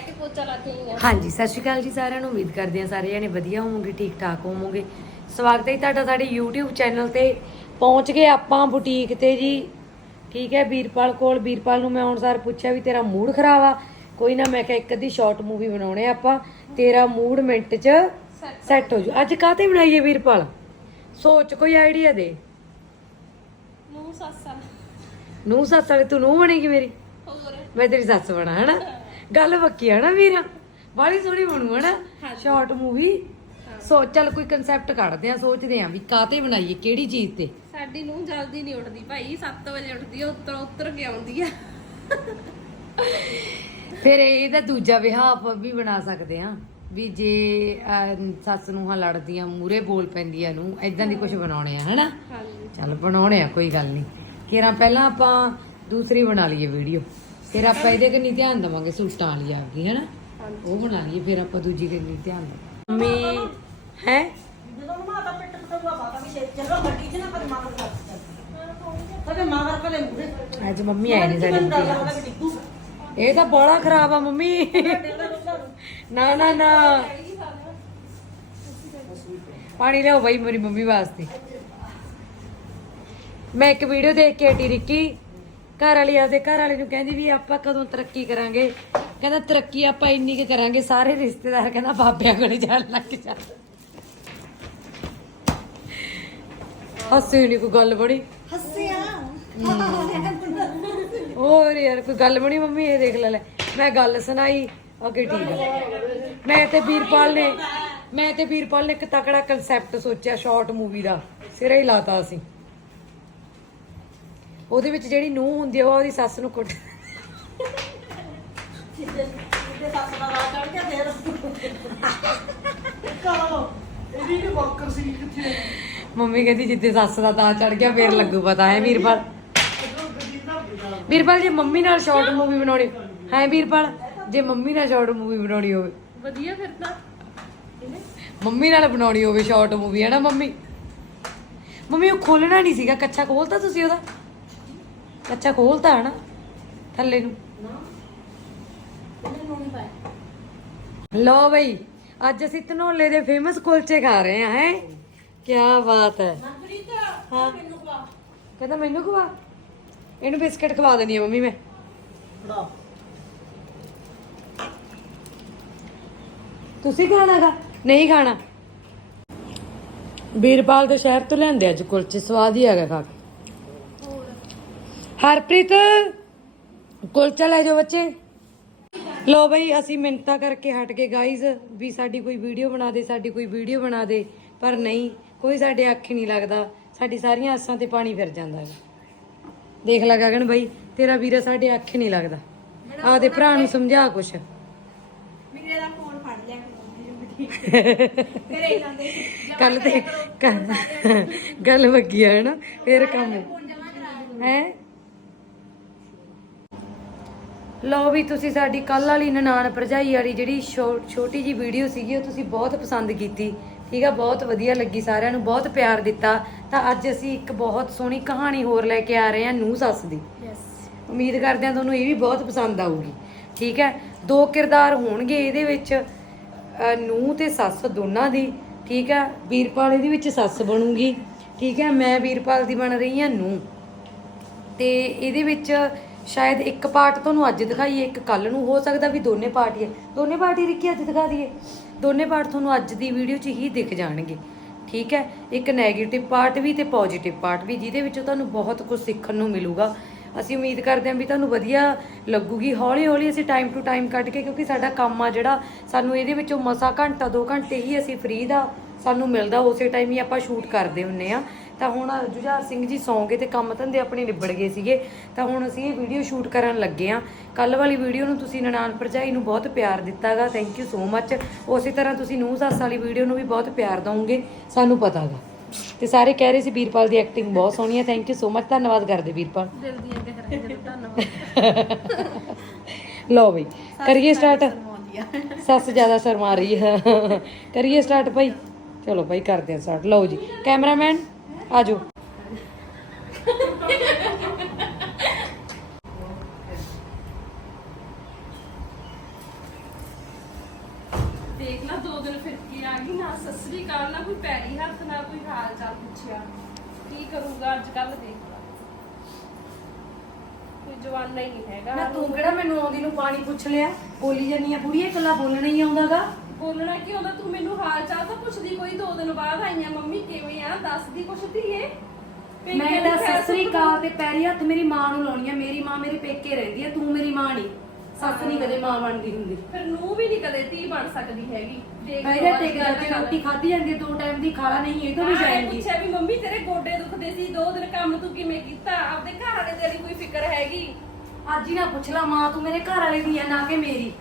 ਕਹਿ ਕੇ ਪੋਚਾ ਲਾ ਕੇ ਆਈ ਆ। ਹਾਂਜੀ ਸਤਿ ਸ਼੍ਰੀ ਅਕਾਲ ਜੀ ਸਾਰਿਆਂ ਨੂੰ। ਉਮੀਦ ਕਰਦੇ ਹਾਂ ਸਾਰੇ ਜਣੇ ਵਧੀਆ ਹੋਵੋਗੇ ਠੀਕ ਠਾਕ ਹੋਵੋਗੇ। ਸਵਾਗਤ ਹੈ ਜੀ ਤੁਹਾਡਾ ਸਾਡੇ YouTube ਚੈਨਲ ਤੇ। ਪਹੁੰਚ ਗਏ ਆਪਾਂ ਬੁਟੀਕ ਤੇ ਜੀ। ਠੀਕ ਹੈ ਵੀਰਪਾਲ ਕੋਲ। ਵੀਰਪਾਲ ਨੂੰ ਮੈਂ ਹੁਣ ਸਾਰ ਪੁੱਛਿਆ ਵੀ ਤੇਰਾ ਮੂਡ ਖਰਾਬ ਆ। ਕੋਈ ਨਾ ਮੈਂ ਕਿਹਾ ਇੱਕ ਅੱਧੀ ਸ਼ਾਰਟ ਮੂਵੀ ਬਣਾਉਣੇ ਆ ਆਪਾਂ। ਤੇਰਾ ਮੂਡ ਮਿੰਟ 'ਚ ਸੈੱਟ ਹੋ ਜੂ। ਅੱਜ ਕਾਹਤੇ ਬਣਾਈਏ ਵੀਰਪਾਲ? ਸੋਚ ਕੋਈ ਆਈਡੀਆ ਦੇ? ਨੂੰ ਸੱਸਾ ਨੂੰ ਸੱਸ ਵਾਲੇ ਤੂੰ ਨੂੰ ਬਣੇਗੀ ਮੇਰੀ? ਹੋਰ। ਮੈਂ ਤੇਰੀ ਸੱਸ ਬਣਾ ਹਨਾ? ਗੱਲ ਪੱਕੀ ਹੈ ਨਾ ਵੀਰਾ। ਬਾਲੀ ਸੋਹਣੀ ਬਣੂ ਹਨਾ ਸ਼ਾਰਟ ਮੂਵੀ ਸੋ ਚੱਲ ਕੋਈ ਕਨਸੈਪਟ ਕੱਢਦੇ ਆ ਸੋਚਦੇ ਆ ਵੀ ਕਾਤੇ ਬਣਾਈਏ ਕਿਹੜੀ ਚੀਜ਼ ਤੇ? ਸਾਡੀ ਨੂੰ ਜਲਦੀ ਨਹੀਂ ਉੱਠਦੀ ਭਾਈ 7 ਵਜੇ ਉੱਠਦੀ ਆ ਉੱਤਰ ਉੱਤਰ ਕੇ ਆਉਂਦੀ ਆ। ਫਿਰ ਇਹਦਾ ਦੂਜਾ ਵਿਹਾਪ ਵੀ ਬਣਾ ਸਕਦੇ ਆ। ਵੀ ਜੇ ਸੱਸ ਨੂੰ ਹਾਂ ਲੜਦੀਆਂ ਮੂਰੇ ਬੋਲ ਪੈਂਦੀਆਂ ਨੂੰ ਐਦਾਂ ਦੀ ਕੁਝ ਬਣਾਉਣੇ ਆ ਹਨਾ? ਚੱਲ ਬਣਾਉਣੇ ਆ ਕੋਈ ਗੱਲ ਨਹੀਂ ਕਿਰਾਂ ਪਹਿਲਾਂ ਆਪਾਂ ਦੂਸਰੀ ਬਣਾ ਲਈਏ ਵੀਡੀਓ ਫਿਰ ਆਪਾਂ ਇਹਦੇ ਕੰਨੀ ਧਿਆਨ ਦੇਵਾਂਗੇ ਸੂਟਾਂ ਵਾਲੀ ਆਪਦੀ ਹਨਾ? ਉਹ ਬਣਾ ਲਈਏ ਫਿਰ ਆਪਾਂ ਦੂਜੀ ਕੰਨੀ ਧਿਆਨ ਦੇਵਾਂਗੇ। ਮੰਮੀ ਹੈ? ਜਦੋਂ ਮਾਤਾ ਪਿੱਟ ਪਟਵਾ ਬਾਤਾ ਵੀ ਛੇ ਚਲੋ ਗੱਡੀ ਚ ਨਾ ਪਰ ਮਾਰ ਕਰ ਕਦੇ ਮਾਰ ਕਦੇ ਮੂਰੇ ਅੱਜ ਮੰਮੀ ਆਏ ਨੇ ਸਾਡੇ ਇਹ ਤਾਂ ਬੜਾ ਖਰਾਬ ਆ ਮੰਮੀ। ਨਾ ਨਾ ਨਾ। ਪਾਣੀ ਲਿਆਓ ਬਾਈ ਮੇਰੀ ਮੰਮੀ ਵਾਸਤੇ। ਮੈਂ ਇੱਕ ਵੀਡੀਓ ਦੇਖ ਕੇ ਹਟੀ ਰਿੱਕੀ। ਘਰ ਵਾਲੀ ਆਪਦੇ ਘਰ ਵਾਲੇ ਨੂੰ ਕਹਿੰਦੀ ਵੀ ਆਪਾਂ ਕਦੋਂ ਤਰੱਕੀ ਕਰਾਂਗੇ? ਕਹਿੰਦਾ ਤਰੱਕੀ ਆਪਾਂ ਇੰਨੀ ਕੁ ਕਰਾਂਗੇ ਸਾਰੇ ਰਿਸ਼ਤੇਦਾਰ ਕਹਿੰਦਾ ਬਾਬਿਆਂ ਕੋਲੇ ਜਾਣ ਲੱਗ ਜਾ। ਹੱਸੇ ਨਹੀਂ ਕੋਈ ਗੱਲ ਬੜੀ? ਹੱਸਿਆ। ਹੋਰ ਯਾਰ ਕੋਈ ਗੱਲ ਬਣੀ ਮੰਮੀ? ਇਹ ਦੇਖ ਲੈ ਲੈ। ਮੈਂ ਗੱਲ ਸੁਣਾਈ ਓਕੇ ਠੀਕ ਹੈ ਮੈਂ ਤੇ ਵੀਰਪਾਲ ਨੇ ਮੈਂ ਤੇ ਵੀਰਪਾਲ ਨੇ ਇੱਕ ਤਕੜਾ ਕਨਸੈਪਟ ਸੋਚਿਆ ਸ਼ਾਰਟ ਮੂਵੀ ਦਾ। ਸਿਰਾ ਹੀ ਲਾਤਾ ਅਸੀਂ। ਉਹਦੇ ਵਿੱਚ ਜਿਹੜੀ ਨੂੰਹ ਹੁੰਦੀ ਆ ਉਹ ਉਹਦੀ ਸੱਸ ਨੂੰ ਕੁੱਟ ਜਿੱਦੇ ਸੱਸ ਦਾ ਰਾਹ ਚੜ ਗਿਆ ਫੇਰ ਚਲੋ ਇਹ ਵੀ ਵਾਕਰ ਸੀ ਕਿੱਥੇ ਮੰਮੀ ਕਹਿੰਦੀ ਜਿੱਦੇ ਸੱਸ ਦਾ ਤਾਂ ਚੜ ਗਿਆ ਫੇਰ ਲੱਗੂ ਪਤਾ। ਹੈ ਵੀਰਪਾਲ? ਵੀਰਪਾਲ ਜੇ ਮੰਮੀ ਨਾਲ ਸ਼ਾਰਟ ਮੂਵੀ ਬਣਾਉਣੀ ਹੈ ਵੀਰਪਾਲ? ਜੇ ਮੰਮੀ ਨਾਲ ਸ਼ਾਰਟ ਮੂਵੀ ਬਣਾਉਣੀ ਹੋਵੇ। ਵਧੀਆ ਫਿਰ ਤਾਂ। ਮੰਮੀ ਨਾਲ ਬਣਾਉਣੀ ਹੋਵੇ ਸ਼ਾਰਟ ਮੂਵੀ ਹੈ ਨਾ ਮੰਮੀ? ਮੰਮੀ ਉਹ ਖੋਲਣਾ ਨਹੀਂ ਸੀਗਾ ਕੱਚਾ ਖੋਲਤਾ ਤੁਸੀਂ ਉਹਦਾ? ਕੱਚਾ ਖੋਲਤਾ ਹੈ ਨਾ। ਥੱਲੇ ਨੂੰ ਲੋ ਬਈ ਅੱਜ ਅਸੀਂ ਧਨੋਲੇ ਦੇ ਫੇਮਸ ਕੁਲਚੇ ਖਾ ਰਹੇ ਹਾਂ ਹੈ। ਕੀ ਬਾਤ ਹੈ। ਹਾਂ। ਕਹਿੰਦਾ ਮੈਨੂੰ ਖਵਾ। ਇਹਨੂੰ ਬਿਸਕਟ ਖਵਾ ਦੇਣੀ ਹੈ ਮੰਮੀ ਮੈਂ। ਤੁਸੀਂ ਖਾਣਾਗਾ ਨਹੀਂ ਖਾਣਾ? ਵੀਰਪਾਲ ਦੇ ਸ਼ਹਿਰ ਤੋਂ ਲਿਆਂਦੇ ਅੱਜ ਕੁਲਚੇ ਸਵਾਦ ਹੀ ਹੈਗਾ ਖਾ ਕੇ। ਹਰਪ੍ਰੀਤ ਕੁਲਚਾ ਲੈ ਜਾਓ ਬੱਚੇ। ਲੋ ਬਈ ਅਸੀਂ ਮਿੰਤਾ ਕਰਕੇ ਹਟ ਗਏ ਗਾਈਜ਼ ਵੀ ਸਾਡੀ ਕੋਈ ਵੀਡੀਓ ਬਣਾ ਦੇ ਸਾਡੀ ਕੋਈ ਵੀਡੀਓ ਬਣਾ ਦੇ ਪਰ ਨਹੀਂ ਕੋਈ ਸਾਡੇ ਅੱਖ ਹੀ ਨਹੀਂ ਲੱਗਦਾ। ਸਾਡੀ ਸਾਰੀਆਂ ਆਸਾਂ ਤੇ ਪਾਣੀ ਫਿਰ ਜਾਂਦਾ ਹੈ। ਦੇਖ ਲੈ ਗਗਨ ਬਈ ਤੇਰਾ ਵੀਰਾ ਸਾਡੇ ਅੱਖ ਹੀ ਨਹੀਂ ਲੱਗਦਾ। ਆਦੇ ਭਰਾ ਨੂੰ ਸਮਝਾ ਕੁਛ। ਮੇਰੇ ਦਾ ਫੋਨ ਫੜ ਲਿਆ ਜਾਂਦੇ ਕੱਲ ਤੇ ਗੱਲ ਵੱਗੀ ਆ ਨਾ ਫੇਰ ਕੰਮ ਹੈ? ਲਓ ਵੀ ਤੁਸੀਂ ਸਾਡੀ ਕੱਲ ਵਾਲੀ ਨਨਾਣ ਭਰਜਾਈ ਵਾਲੀ ਜਿਹੜੀ ਛੋਟੀ ਜੀ ਵੀਡੀਓ ਸੀਗੀ ਉਹ ਤੁਸੀਂ ਬਹੁਤ ਪਸੰਦ ਕੀਤੀ। ਠੀਕ ਆ ਬਹੁਤ ਵਧੀਆ ਲੱਗੀ ਸਾਰਿਆਂ ਨੂੰ ਬਹੁਤ ਪਿਆਰ ਦਿੱਤਾ। ਤਾਂ ਅੱਜ ਅਸੀਂ ਇੱਕ ਬਹੁਤ ਸੋਹਣੀ ਕਹਾਣੀ ਹੋਰ ਲੈ ਕੇ ਆ ਰਹੇ ਹਾਂ ਨੂੰ ਸੱਸ ਦੀ। ਯੈਸ ਉਮੀਦ ਕਰਦੇ ਹਾਂ ਤੁਹਾਨੂੰ ਇਹ ਵੀ ਬਹੁਤ ਪਸੰਦ ਆਊਗੀ। ਠੀਕ ਹੈ ਦੋ ਕਿਰਦਾਰ ਹੋਣਗੇ ਇਹਦੇ ਵਿੱਚ ਨੂੰ ਤੇ ਸੱਸ ਦੋਨਾਂ ਦੀ। ਠੀਕ ਹੈ ਵੀਰਪਾਲ ਇਹਦੇ ਵਿੱਚ ਸੱਸ ਬਣੂਗੀ। ਠੀਕ ਹੈ ਮੈਂ ਵੀਰਪਾਲ ਦੀ ਬਣ ਰਹੀ ਹਾਂ ਨੂੰ ਤੇ ਇਹਦੇ ਵਿੱਚ ਸ਼ਾਇਦ ਇੱਕ ਪਾਰਟ ਤੁਹਾਨੂੰ ਅੱਜ ਦਿਖਾਈਏ, ਇੱਕ ਕੱਲ ਨੂੰ ਹੋ ਸਕਦਾ ਵੀ ਦੋਨੇ ਪਾਰਟ ਹੀ ਹੈ। ਦੋਨੇ ਪਾਰਟ ਹੀ ਰਿੱਕੀ ਅੱਜ ਦਿਖਾ ਦਈਏ। ਦੋਨੇ ਪਾਰਟ ਤੁਹਾਨੂੰ ਅੱਜ ਦੀ ਵੀਡੀਓ 'ਚ ਹੀ ਦਿਖ ਜਾਣਗੇ। ਠੀਕ ਹੈ? ਇੱਕ 네ਗੇਟਿਵ ਪਾਰਟ ਵੀ ਤੇ ਪੋਜ਼ਿਟਿਵ ਪਾਰਟ ਵੀ, ਜਿਹਦੇ ਵਿੱਚੋਂ ਤੁਹਾਨੂੰ ਬਹੁਤ ਕੁਝ ਸਿੱਖਣ ਨੂੰ ਮਿਲੂਗਾ। ਅਸੀਂ ਉਮੀਦ ਕਰਦੇ ਹਾਂ ਵੀ ਤੁਹਾਨੂੰ ਵਧੀਆ ਲੱਗੂਗੀ। ਹੌਲੀ ਹੌਲੀ ਅਸੀਂ ਟਾਈਮ ਟੂ ਟਾਈਮ ਕੱਢ ਕੇ, ਕਿਉਂਕਿ ਸਾਡਾ ਕੰਮ ਆ ਜਿਹੜਾ, ਸਾਨੂੰ ਇਹਦੇ ਵਿੱਚੋਂ ਮਸਾ ਘੰਟਾ 2 ਘੰਟੇ ਹੀ ਅਸੀਂ ਫ੍ਰੀ ਦਾ ਸਾਨੂੰ ਮਿਲਦਾ, ਉਸੇ ਟਾਈਮ ਹੀ ਆਪਾਂ ਸ਼ੂਟ ਕਰਦੇ ਹੁੰਨੇ ਆ ਤਾਂ ਹੁਣ ਜੁਝਾਰ ਸਿੰਘ ਜੀ ਸੌਂ ਗਏ ਤੇ ਕੰਮ ਧੰਦੇ ਆਪਣੇ ਨਿਬੜ ਗਏ ਸੀਗੇ। ਤਾਂ ਹੁਣ ਅਸੀਂ ਇਹ ਵੀਡੀਓ ਸ਼ੂਟ ਕਰਨ ਲੱਗੇ ਆ ਕੱਲ ਵਾਲੀ ਵੀਡੀਓ ਨੂੰ ਤੁਸੀਂ ਨਨਾਣ ਭਰਜਾਈ ਨੂੰ ਬਹੁਤ ਪਿਆਰ ਦਿੱਤਾਗਾ। ਥੈਂਕ ਯੂ ਸੋ ਮੱਚ ਉਸੇ ਤਰ੍ਹਾਂ ਤੁਸੀਂ ਨੂੰਹ ਸੱਸ ਵਾਲੀ ਵੀਡੀਓ ਨੂੰ ਵੀ ਬਹੁਤ ਪਿਆਰ ਦਵੋਗੇ। ਸਾਨੂੰ ਪਤਾਗਾ। ਤੇ ਸਾਰੇ ਕਹਿ ਰਹੇ ਸੀ ਵੀਰਪਾਲ ਦੀ ਐਕਟਿੰਗ ਬਹੁਤ ਸੋਹਣੀ ਹੈ। ਥੈਂਕ ਯੂ ਸੋ ਮੱਚ ਧੰਨਵਾਦ ਕਰਦੇ ਵੀਰਪਾਲ। ਦਿਲ ਦੀਆਂ ਗਹਿਰਾਈਆਂ ਤੋਂ ਧੰਨਵਾਦ। ਲਓ ਬਈ ਕਰੀਏ ਸਟਾਰਟ ਸੱਸ ਜ਼ਿਆਦਾ ਸ਼ਰਮਾ ਰਹੀ ਹੈ। ਕਰੀਏ ਸਟਾਰਟ ਭਾਈ ਚਲੋ ਭਾਈ ਕਰਦੇ ਹਾਂ ਸਟਾਰਟ ਲਓ ਜੀ। ਕੈਮਰਾਮੈਨ? ਆਜੋ। ਦੇਖ ਲਾ ਦੋ ਦਿਨ ਫਿਰ ਕੇ ਆ ਗਈ? ਨਾ ਸਸਰੀ ਕਾਲ ਨਾ ਕੋਈ ਪੈਰੀ ਹੱਥ ਨਾ ਕੋਈ ਹਾਲ ਚਾਲ ਪੁੱਛਿਆ। ਕੀ ਕਰੂਗਾ ਅੱਜ ਕੱਲ ਦੇਖ ਲਾ। ਕੋਈ ਜਵਾਨਾ ਹੀ ਨਹੀਂ ਹੈਗਾ। ਨਾ ਤੂੰ ਕਿਹੜਾ ਮੈਨੂੰ ਆਉਂਦੀ ਨੂੰ ਪਾਣੀ ਪੁੱਛ ਲਿਆ? ਬੋਲੀ ਜਾਨੀ ਆ ਬੁੜੀਏ ਇਕੱਲਾ ਬੋਲਣਾ ਹੀ ਆਉਂਦਾਗਾ ਬੋਲਣਾ ਕੀ ਹੁੰਦਾ? ਤੂੰ ਮੈਨੂੰ ਹਾਲ ਚਾਲ ਤਾਂ ਪੁੱਛਦੀ ਕੋਈ ਦੋ ਦਿਨ ਬਾਅਦ ਆਈਆਂ ਮੰਮੀ ਕਿਵੇਂ ਆ? ਦੱਸਦੀ ਕੁਛ ਧੀਏ? ਮੈਂ ਤਾਂ ਸਸਰੀ ਕਾਲ ਤੇ ਪੈਰੀ ਹੱਥ ਮੇਰੀ ਮਾਂ ਨੂੰ ਲਾਉਣੀ ਆ। ਮੇਰੀ ਮਾਂ ਮੇਰੇ ਪੇਕੇ ਰਹਿੰਦੀ ਆ ਤੂੰ ਮੇਰੀ ਮਾਂ ਨਹੀਂ ਸੱਸ ਨਹੀਂ ਕਦੇ ਮਾਂ ਬਣਦੀ ਹੁੰਦੀ। ਫਿਰ ਨੂੰ ਵੀ ਨਹੀਂ ਕਦੇ ਧੀ ਬਣ ਸਕਦੀ ਹੈਗੀ। ਦੇਖ ਪਹਿਲੇ ਟਿਕ ਕੱਲ੍ਹ ਜਾਂਦੀ ਰੋਟੀ ਖਾਧੀ ਜਾਂਦੀ ਆ, ਦੋ ਟਾਈਮ ਦੀ ਖਾਲਾ ਨਹੀਂ ਇਹ ਤੋਂ ਵੀ ਜਾਏਗੀ। ਪੁੱਛਿਆ ਵੀ ਮੰਮੀ ਤੇਰੇ ਗੋਡੇ ਦੁਖਦੇ ਸੀ ਦੋ ਦਿਨ ਕੰਮ ਤੂੰ ਕਿਵੇਂ ਕੀਤਾ? ਆਪਦੇ ਘਰ ਵਾਲੇ ਤੇਰੀ ਕੋਈ ਫਿਕਰ ਹੈਗੀ? ਅੱਜ ਹੀ ਨਾ ਪੁੱਛ ਲਾ ਮਾਂ ਤੂੰ ਮੇਰੇ ਘਰ ਵਾਲੇ ਦੀ ਆ ਨਾ ਕਿ ਮੇਰੀ।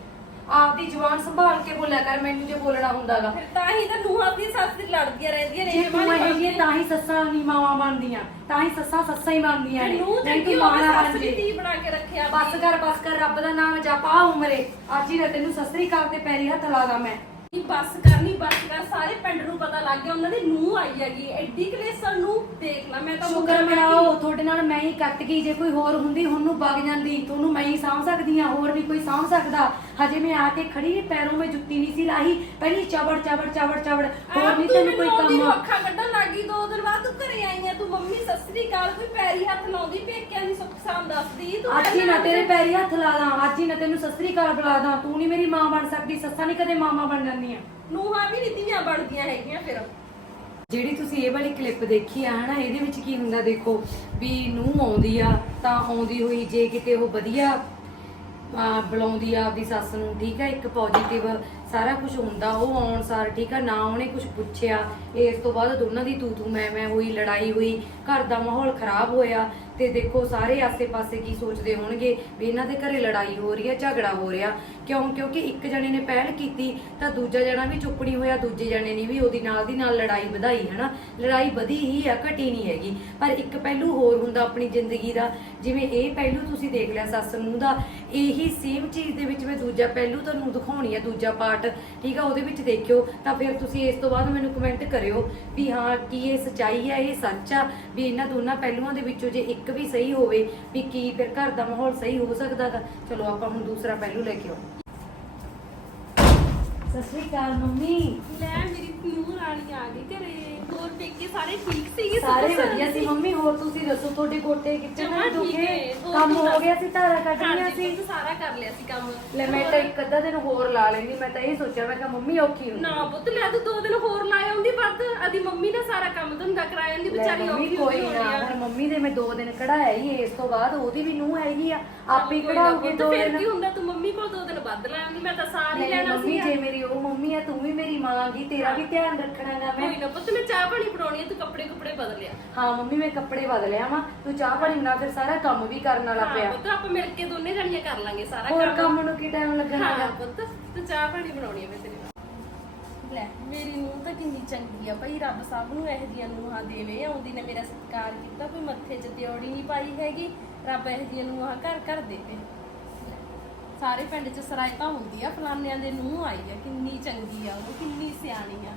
ਆਪਦੀ ਜ਼ੁਬਾਨ ਸੰਭਾਲ ਕੇ ਬੋਲਿਆ ਕਰ ਮੈਨੂੰ ਜੇ ਬੋਲਣਾ ਹੁੰਦਾਗਾ। ਫਿਰ ਤਾਂ ਹੀ ਤਾਂ ਨੂੰਹਾਂ ਦੀ ਸੱਸ ਦੀ ਲੜਦੀਆਂ ਰਹਿੰਦੀਆਂ ਨੇ ਜੇ ਤੂੰ ਇਹ ਜੀ ਤਾਂ ਹੀ ਸੱਸਾਂ ਨਹੀਂ ਮਾਵਾਂ ਬਣਦੀਆਂ ਤਾਂ ਹੀ ਸੱਸਾਂ ਸੱਸਾਂ ਹੀ ਬਣਦੀਆਂ ਨੇ। ਨੂੰ ਨਹੀਂ ਤੂੰ ਮਾਂ ਨਾ ਸੱਸ ਬਣ ਦੀ ਜੇ। ਧੀ ਬਣਾ ਕੇ ਰੱਖਿਆ ਬਸ ਕਰ ਬਸ ਕਰ ਰੱਬ ਦਾ ਨਾਮ ਜਪਾ ਉਮਰੇ। ਅੱਜ ਹੀ ਨਾ ਤੈਨੂੰ ਸਸਰੀ ਕਾਲ ਤੇ ਪੈਰੀ ਹੱਥ ਲਾਦਾ ਮੈਂ। ਨਹੀਂ ਬੱਸ ਕਰਨੀ ਬੱਸ ਕਰ ਸਾਰੇ ਪਿੰਡ ਨੂੰ ਪਤਾ ਲੱਗ ਗਿਆ ਉਹਨਾਂ ਦੀ ਨੂੰਹ ਆਈ ਹੈਗੀ ਐਡੀ ਕਲੇਸਰ ਨੂੰ ਦੇਖ ਲੈ ਮੈਂ ਤਾਂ ਸ਼ੁਕਰ ਮਨਾਓ ਤੁਹਾਡੇ ਨਾਲ ਮੈਂ ਹੀ ਕੱਟ ਗਈ। ਜੇ ਕੋਈ ਹੋਰ ਹੁੰਦੀ ਹੁਣ ਨੂੰ ਵਗ ਜਾਂਦੀ ਤੁਹਾਨੂੰ ਮੈਂ ਹੀ ਸਾਂਭ ਸਕਦੀ ਆ ਹੋਰ ਨਹੀਂ ਕੋਈ ਸਾਂਭ ਸਕਦਾ। ਹਜੇ ਮੈਂ ਆ ਕੇ ਖੜੀ ਨਹੀਂ ਪੈਰੋਂ ਮੈਂ ਜੁੱਤੀ ਨਹੀਂ ਸੀ ਲਾਹੀ ਪਹਿਲੀ ਚਵੜ ਚਵੜ ਚਵੜ ਚਵੜ ਹੋਰ ਨਹੀਂ ਤੈਨੂੰ ਕੋਈ ਕੰਮ ਅੱਖਾਂ ਕੱਢਣ ਲੱਗੀ ਦੋ ਦਿਨ ਬਾਅਦ ਤੂੰ ਘਰੇ ਆਈ ਆ ਤੂੰ ਮੰਮੀ ਸੱਸਰੀ ਕਾਲ ਕੋਈ ਪੈਰੀ ਹੱਥ ਲਾਉਂਦੀ ਪੇਕਿਆਂ ਦੀ ਸੁੱਖ ਸਾਂ ਦੱਸਦੀ ਤੂੰ ਅੱਜ ਹੀ ਨਾ ਤੇਰੇ ਪੈਰੀ ਹੱਥ ਲਾ ਦਾਂ ਅੱਜ ਹੀ ਨਾ ਤੈਨੂੰ ਸਸਰੀ ਕਾਲ ਬੁਲਾ ਦਾਂ ਤੂੰ ਨਹੀਂ ਮੇਰੀ ਮਾਂ ਬਣ ਸਕਦੀ ਸੱਸਾਂ ਨਹੀਂ ਕਦੇ ਮਾਮਾ ਬਣ ਜਾਂਦੀਆਂ। ਨੂੰਹਾਂ ਵੀ ਨੀਤੀਆਂ ਬਣਦੀਆਂ ਹੈਗੀਆਂ ਫਿਰ। ਜਿਹੜੀ ਤੁਸੀਂ ਇਹ ਵਾਲੀ ਕਲਿੱਪ ਦੇਖੀ ਆ ਹਨਾ ਇਹਦੇ ਵਿੱਚ ਕੀ ਹੁੰਦਾ ਦੇਖੋ ਵੀ ਨੂੰ ਆਉਂਦੀ ਆ ਤਾਂ ਆਉਂਦੀ ਹੋਈ ਜੇ ਕਿਤੇ ਉਹ ਵਧੀਆ ਆ, ਬੁਲਾਉਂਦੀ ਆ ਆਪਦੀ ਸੱਸ ਨੂੰ, ਠੀਕ ਹੈ ਇੱਕ ਪੋਜੀਟਿਵ ਸਾਰਾ ਕੁਝ ਹੁੰਦਾ, ਉਹ ਆਉਣ ਸਾਰ, ਠੀਕ ਆ, ਨਾ ਉਹਨੇ ਕੁਝ ਪੁੱਛਿਆ। ਇਸ ਤੋਂ ਬਾਅਦ ਦੋਨਾਂ ਦੀ ਤੂ ਤੂ ਮੈਂ ਮੈਂ ਹੋਈ, ਲੜਾਈ ਹੋਈ, ਘਰ ਦਾ ਮਾਹੌਲ ਖਰਾਬ ਹੋਇਆ। ਤੇ ਦੇਖੋ ਸਾਰੇ ਆਸੇ-ਪਾਸੇ ਕੀ ਸੋਚਦੇ ਹੋਣਗੇ ਵੀ ਇਹਨਾਂ ਦੇ ਘਰੇ ਲੜਾਈ ਹੋ ਰਹੀ ਹੈ, ਝਗੜਾ ਹੋ ਰਿਹਾ। ਕਿਉਂ? ਕਿਉਂਕਿ ਇੱਕ ਜਣੇ ਨੇ ਪਹਿਲ ਕੀਤੀ, ਤਾਂ ਦੂਜਾ ਜਣਾ ਵੀ ਚੁੱਪ ਨਹੀਂ ਹੋਇਆ, ਦੂਜੇ ਜਣੇ ਨੇ ਵੀ ਉਹਦੀ ਨਾਲ ਦੀ ਨਾਲ ਲੜਾਈ ਵਧਾਈ, ਹਨਾ? ਲੜਾਈ ਵਧੀ ਹੀ ਆ, ਘਟੀ ਨਹੀਂ ਹੈਗੀ। ਪਰ ਇੱਕ ਪਹਿਲੂ ਹੋਰ ਹੁੰਦਾ ਆਪਣੀ ਜ਼ਿੰਦਗੀ ਦਾ, ਜਿਵੇਂ ਇਹ ਪਹਿਲੂ ਤੁਸੀਂ ਦੇਖ ਲਿਆ ਸੱਸ ਨੂੰ ਦਾ, ਇਹੀ ਸੇਮ ਚੀਜ਼ ਦੇ ਵਿੱਚ ਮੈਂ ਦੂਜਾ ਪਹਿਲੂ ਤੁਹਾਨੂੰ ਦਿਖਾਉਣੀ ਆ, ਦੂਜਾ ਪਾਰਟ ਠੀਕ ਆ? ਉਹਦੇ ਵਿੱਚ ਦੇਖਿਓ, ਤਾਂ ਫਿਰ ਤੁਸੀਂ ਇਸ ਤੋਂ ਬਾਅਦ ਮੈਨੂੰ ਕਮੈਂਟ ਕਰਿਓ ਵੀ ਹਾਂ, ਕੀ ਇਹ ਸਚਾਈ ਆ ਇਹ ਸੱਚ ਆ? ਵੀ ਇਹਨਾਂ ਦੋਨਾਂ ਪਹਿਲੂਆਂ ਦੇ ਵਿੱਚੋਂ ਜੇ ਇੱਕ ਵੀ ਸਹੀ ਹੋਵੇ ਵੀ ਕੀ ਫਿਰ ਘਰ ਦਾ ਮਾਹੌਲ ਸਹੀ ਹੋ ਸਕਦਾਗਾ। ਚਲੋ ਆਪਾਂ ਹੁਣ ਦੂਸਰਾ ਪਹਿਲੂ ਲੈ ਕੇ ਆਓ। ਸਤਿ ਸ਼੍ਰੀ ਅਕਾਲ ਮੰਮੀ। ਲੈ ਮੇਰੀ ਨੂੰਹ ਰਾਣੀ ਆ ਗਈ ਘਰੇ। ਪੇਕੇ ਸਾਰੇ ਠੀਕ ਸੀਗੇ ਸਾਰੇ ਸਭ ਵਧੀਆ ਸੀ। ਮੰਮੀ ਹੋਰ ਤੁਸੀਂ ਦੱਸੋ ਤੁਹਾਡੇ ਗੋਟੇ ਕਿੱਥੇ ਜਮਾਂ ਨਾ ਠੀਕ ਦੁਖੇ ਹੈ, ਹੋਰ ਕੰਮ ਤੂੰ ਹੋ ਦੱਸ। ਗਿਆ ਸੀ ਧਾਰਾ ਕੱਢਣੀਆਂ ਹਾਂਜੀ, ਸੀ ਪੁੱਤ ਸਾਰਾ ਕਰ ਲਿਆ ਸੀ ਕੰਮ। ਲੈ ਮੈਂ ਤਾਂ ਇੱਕ ਅੱਧਾ ਦਿਨ ਹੋਰ ਲਾ ਲੈਂਦੀ ਮੈਂ ਤਾਂ ਇਹ ਸੋਚਿਆ ਮੈਂ ਕਿਹਾ ਮੰਮੀ ਔਖੀ ਹੁੰਦੀ। ਨਾ ਪੁੱਤ ਲੈ ਤੂੰ ਦੋ ਦਿਨ ਹੋਰ ਲਾਇਆ ਆਉਂਦੀ ਵੱਧ ਆਦੀ ਮੰਮੀ ਨੇ ਸਾਰਾ ਕੰਮ ਧੰਦਾ ਕਰਾਇਆ ਜਾਂਦੀ ਲੈ ਵਿਚਾਰੀ ਮੰਮੀ ਔਖੀ ਕੋਈ ਹੋਈ ਨਾ ਆ। ਹੁਣ ਮੰਮੀ ਦੇ ਮੈਂ ਦੋ ਦਿਨ ਕਢਾਇਆ ਹੀ ਇਸ ਤੋਂ ਬਾਅਦ ਉਹਦੀ ਵੀ ਨੂੰਹ ਹੈਗੀ ਆ ਆਪੇ ਕੋਈ ਨਾ ਕਢਾਉਗੇ ਪੁੱਤ, ਦੋ ਫਿਰ ਦਿਨ। ਕੀ ਹੁੰਦਾ ਤੂੰ ਮੰਮੀ ਕੋਲ ਦੋ ਦਿਨ ਵੱਧ ਲੈ ਆਉਂਦੀ ਮੈਂ ਤਾਂ ਸਾਰੀ ਨਹੀਂ ਲੈਣਾ ਮੰਮੀ ਸੀ ਜੇ ਮੇਰੀ ਉਹ ਮੰਮੀ ਆ ਤੂੰ ਵੀ ਮੇਰੀ ਮਾਂ ਗੀ ਤੇਰਾ ਵੀ ਧਿਆਨ ਰੱਖਣਾਗਾ ਮੈਂ। ਕੋਈ ਨਾ ਪੁੱਤ ਮੈਂ ਚਾਹ ਪਾਣੀ ਬਣਾਉਣੀ ਆ ਤੂੰ ਕੱਪੜੇ ਕੁਪੜੇ ਬਦਲ ਲਿਆ। ਹਾਂ ਮੰਮੀ ਮੈਂ ਕੱਪੜੇ ਬਦਲਿਆ ਵਾਂ। ਤੂੰ ਚਾਹ ਪਾਣੀ ਬਣਾ ਫਿਰ ਸਾਰਾ ਕੰਮ ਵੀ ਕਰਨ ਵਾਲਾ ਹਾਂ ਪਿਆ। ਪੁੱਤ ਆਪਾਂ ਮਿਲ ਕੇ ਦੋਨੇ ਜਣੀਆਂ ਕਰ ਲਾਂਗੇ ਸਾਰਾ ਹੋਰ ਕੰਮ। ਨੂੰ ਕੀ ਟਾਈਮ ਲੱਗਣਾ ਹਾਂ ਹੈਗਾ? ਪੁੱਤ ਤੂੰ ਚਾਹ ਪਾਣੀ ਬਣਾਉਣੀ ਆ ਮੈਂ ਤੇਰੇ ਵਾਸਤੇ। ਲੈ ਮੇਰੀ ਨੂੰਹ ਤਾਂ ਕਿੰਨੀ ਚੰਗੀ ਆ ਭਾਈ ਰੱਬ ਸਭ ਨੂੰ ਇਹੋ ਜਿਹੀਆਂ ਨੂੰਹਾਂ ਦੇਵੇ ਆਉਂਦੀ ਨੇ ਮੇਰਾ ਸਤਿਕਾਰ ਕੀਤਾ ਕੋਈ ਮੱਥੇ 'ਚ ਦਿਉੜੀ ਨਹੀਂ ਪਾਈ ਹੈਗੀ ਰੱਬ ਇਹੋ ਜਿਹੀਆਂ ਨੂੰਹਾਂ ਘਰ ਘਰ ਦੇਵੇ ਸਾਰੇ ਪਿੰਡ 'ਚ ਸਰਾਇਤਾ ਹੁੰਦੀ ਆ ਫਲਾਨਿਆਂ ਦੇ ਨੂੰਹ ਆਈ ਆ, ਕਿੰਨੀ ਚੰਗੀ ਆ ਉਹ, ਕਿੰਨੀ ਸਿਆਣੀ ਆ।